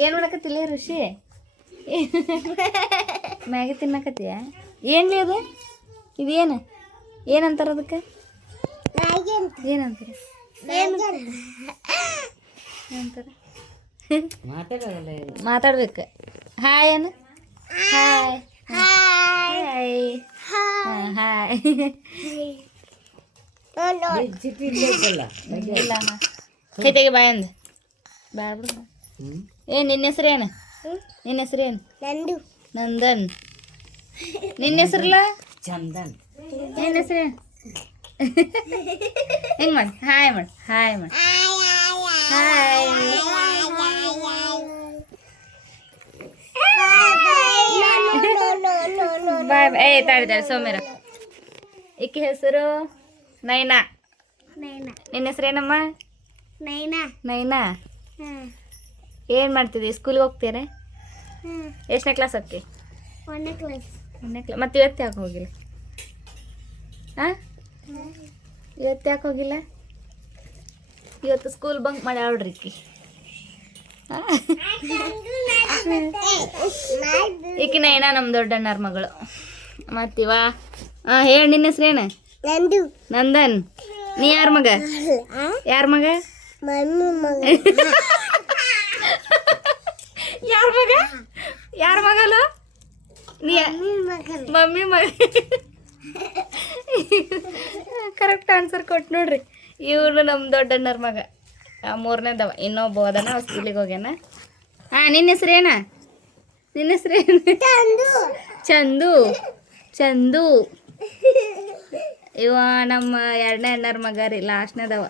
ಏನು ಮಾಡಕತ್ತಿಲ್ಲ ಋಷಿ ಮ್ಯಾಗಿ ತಿನ್ನಕತ್ತೀಯ ಏನ್ಲಿ ಅದು ಇದೇನು ಏನಂತಾರ ಅದಕ್ಕೆ ಏನಂತಾರ ಏನಂತಾರ ಮಾತಾಡ್ಬೇಕು ಹಾಯ್ ಏನು ಹಾಯ್ ಹಾಯ್ ಹಾಯ್ ಇಲ್ಲ ಕೈತೆಗೆ ಬಾಯಂದು ಬ್ಯಾಡ ಬಿಡು ಏನು ನಿನ್ನ ಹೆಸ್ರೇನು ನಿನ್ನ ಹೆಸ್ರೇನು ನಂದನ್ ನಿನ್ನ ಹೆಸ್ರಲ್ಲ ಚಂದನ್ ನಿನ್ನ ಹೆಸ್ರೇನು ಹೆಂಗೆ ಮಾಡಿ ಹಾಯ್ ಮಾಡಿ ಹಾಯ್ ಮಾಡಿ ಹಾಯ್ ಬಾಯ್ ಬಾಯ್ ಏ ತಾಳಿದಾಳೆ ಸೌಮ್ಯರ ಈಕೆ ಹೆಸರು ನೈನಾ ನಿನ್ನ ಹೆಸ್ರೇನಮ್ಮ ನೈನಾ ಏನು ಮಾಡ್ತಿದ್ದಿ ಸ್ಕೂಲಿಗೆ ಹೋಗ್ತೀರಾ ಎಷ್ಟನೇ ಕ್ಲಾಸ್ ಹೋಗ್ತಿ ಒಂದನೇ ಕ್ಲಾಸ್ ಮತ್ತು ಇವತ್ತು ಯಾಕೆ ಹೋಗಿಲ್ಲ ಹಾಂ ಇವತ್ತು ಯಾಕೆ ಹೋಗಿಲ್ಲ ಇವತ್ತು ಸ್ಕೂಲ್ ಬಂಕ್ ಮಾಡಿ ಆಡ್ರಿ ಈಕಿನ ಏನ ನಮ್ಮ ದೊಡ್ಡಣ್ಣರ ಮಗಳು ಮತ್ತಿವ ಹಾಂ ಹೇಳಿ ನಿನ್ನ ಹೆಸ್ರೇನು ನಂದನ್ ನೀ ಯಾರ ಮಗ ಯಾರ ಮಗ ಯಾರ ಮಗ ಯಾರ ಮಗಲು ನೀ ಮಮ್ಮಿ ಮಗ ಕರೆಕ್ಟ್ ಆನ್ಸರ್ ಕೊಟ್ಟು ನೋಡ್ರಿ ಇವನು ನಮ್ಮ ದೊಡ್ಡಣ್ಣರ ಮಗ ಮೂರನೇದವ ಇನ್ನೊಬ್ಬ ಹೋದನ ಸ್ಕೂಲಿಗೆ ಹೋಗ್ಯಾನ ಹಾಂ ನಿನ್ನ ಹೆಸ್ರೇನ ನಿನ್ನ ಹೆಸ್ರೇನು ಚಂದು ಚಂದು ಇವ ನಮ್ಮ ಎರಡನೇ ಅಣ್ಣರ ಮಗ ರೀ ಲಾಸ್ಟ್ನೇದವ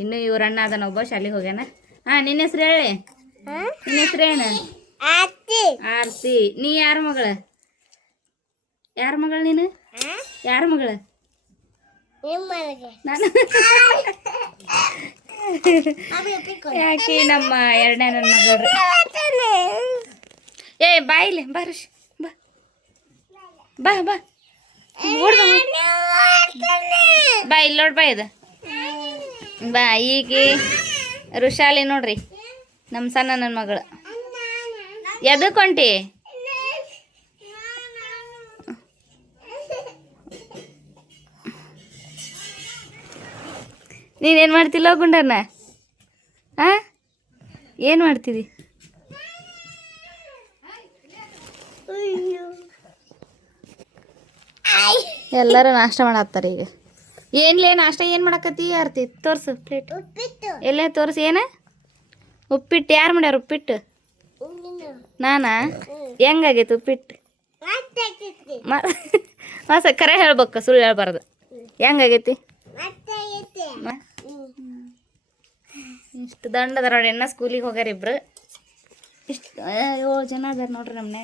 ಇನ್ನು ಇವ್ರ ಅಣ್ಣ ಅದನ ಒಬ್ಬ ಶಾಲೆಗೆ ಹೋಗ್ಯಾನ ಹಾಂ ನಿನ್ನ ಹೆಸ್ರು ಹೇಳಿ ನಿನ್ನ ಹೆಸ್ರೇನು ಆರ್ತಿ ನೀ ಯಾರ ಮಗಳ ಯಾರ ಮಗಳು ನೀನು ಯಾರ ಮಗಳ ನಾನು ಯಾಕೆ ನಮ್ಮ ಎರಡನೇ ನನ್ನ ಮಗಳು ಏ ಬಾ ಇಲ್ಲಿ ಬಾ ಋಷಿ ಬಾ ಬಾ ಬಾ ಓಡ್ ಬಾ ಇಲ್ಲಿ ನೋಡಿ ಬಾ ಇದು ಬಾ ಈಗ ಋಷಾಲಿ ನೋಡ್ರಿ ನಮ್ಮ ಸಣ್ಣ ನನ್ನ ಮಗಳು ಎದಕ್ಕೆ ಹೊಂಟಿ ನೀನೇನು ಮಾಡ್ತಿಲ್ಲ ಗುಂಡನ್ನ ಹಾಂ ಏನು ಮಾಡ್ತಿದ್ದಿ ಎಲ್ಲರೂ ನಾಷ್ಟ ಮಾಡತ್ತಾರೆ ಈಗ ಏನ್ಲೇ ನಾಷ್ಟ ಏನು ಮಾಡಕತ್ತಿ ಆರ್ತಿ ತೋರ್ಸು ಪ್ಲೇಟ್ ಎಲ್ಲೇ ತೋರಿಸಿ ಏನ ಉಪ್ಪಿಟ್ಟು ಯಾರು ಮಾಡ್ಯಾರ ಉಪ್ಪಿಟ್ಟು ನಾನಾ ಹೆಂಗಾಗೈತೆ ಉಪ್ಪಿಟ್ಟು ಮಾಸ ಕರೆ ಹೇಳ್ಬೇಕು ಸುಳ್ಳು ಹೇಳ್ಬಾರ್ದು ಹೆಂಗಾಗೈತಿ ಇಷ್ಟು ದಂಡ ಅದಾರ ನೋಡಿ ಎಣ್ಣ ಸ್ಕೂಲಿಗೆ ಹೋಗ್ಯಾರ ಇಬ್ರು ಇಷ್ಟು 7 ಜನ ಅದಾರ ನೋಡ್ರಿ ನಮ್ಮನೆ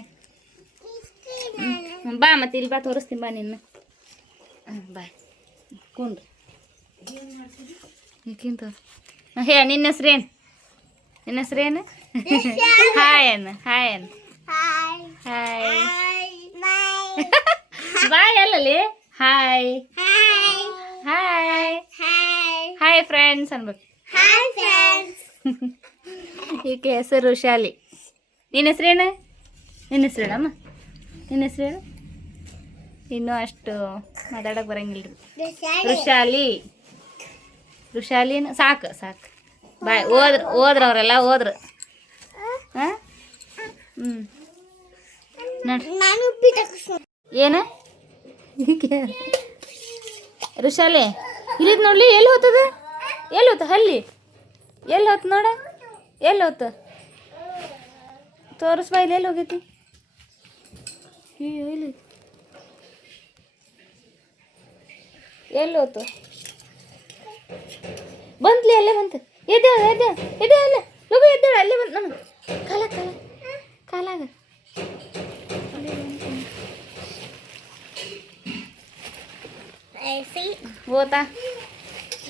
ಬಾ ಮತ್ತೆ ಇಲ್ಲಿ ಬಾ ತೋರಿಸ್ತೀನಿ ಬಾ ನಿನ್ನ ಬಾಯ್ ಕುಂಡ್ರಿ ಈಗಿಂತ ಹೇ ನಿನ್ನ ಹೆಸ್ರೇನು ನಿನ್ನ ಹೆಸ್ರೇನು ಹಾಯ್ ಅನ್ನ ಹಾಯ್ ಅನ್ನ ಹಾಯ್ ಬಾಯ್ ಅಲ್ಲಲ್ಲಿ ಹಾಯ್ ಹಾಯ್ ಹಾಯ್ ಫ್ರೆಂಡ್ಸ್ ಅನ್ಬೇಕು ಈಕೆ ಹೆಸರು ಶಾಲಿ ನಿನ್ನ ಹೆಸ್ರೇನು ನಿನ್ನ ಹೆಸ್ರೇನಮ್ಮ ನಿನ್ನ ಹೆಸ್ರೇನು ಇನ್ನೂ ಅಷ್ಟು ಮಾತಾಡೋಕೆ ಬರಂಗಿಲ್ಲ ಋಷಾಲಿ ಋಷಾಲಿನ ಸಾಕು ಸಾಕು ಬಾಯ್ ಹೋದ್ರ ಅವರೆಲ್ಲ ಹೋದ್ರು ಹಾಂ ನೋಡ್ರಿ ಏನು ಋಷಾಲಿ ಇಲ್ಲಿದ್ ನೋಡ್ಲಿ ಎಲ್ಲಿ ಹೋಗ್ತದ ಎಲ್ಲಿ ಹೋತ ಹಲ್ಲಿ ಎಲ್ಲಿ ಹೋತ್ ನೋಡ ಎಲ್ಲಿ ಹೋತ ತೋರಿಸ್ ಬಾ ಇಲ್ಲಿ ಎಲ್ಲಿ ಹೋಗೈತಿ ಎಲ್ಲಿ ಎಲ್ಲಿ ಹೋತು ಬಂತ್ಲಿ ಅಲ್ಲೇ ಬಂತು ಎದ್ದೆ ಎದ್ದೆ ಎದ್ದೆ ಅಲ್ಲ ಲಗು ಎದ್ದೇಳ ಅಲ್ಲೇ ಬಂತು ನಾನು ಕಾಲ ಕಾಲ ಕಾಲಾಗ ಓತಾ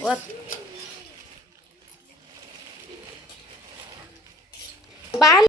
ಓತ್ ಬಾಲ್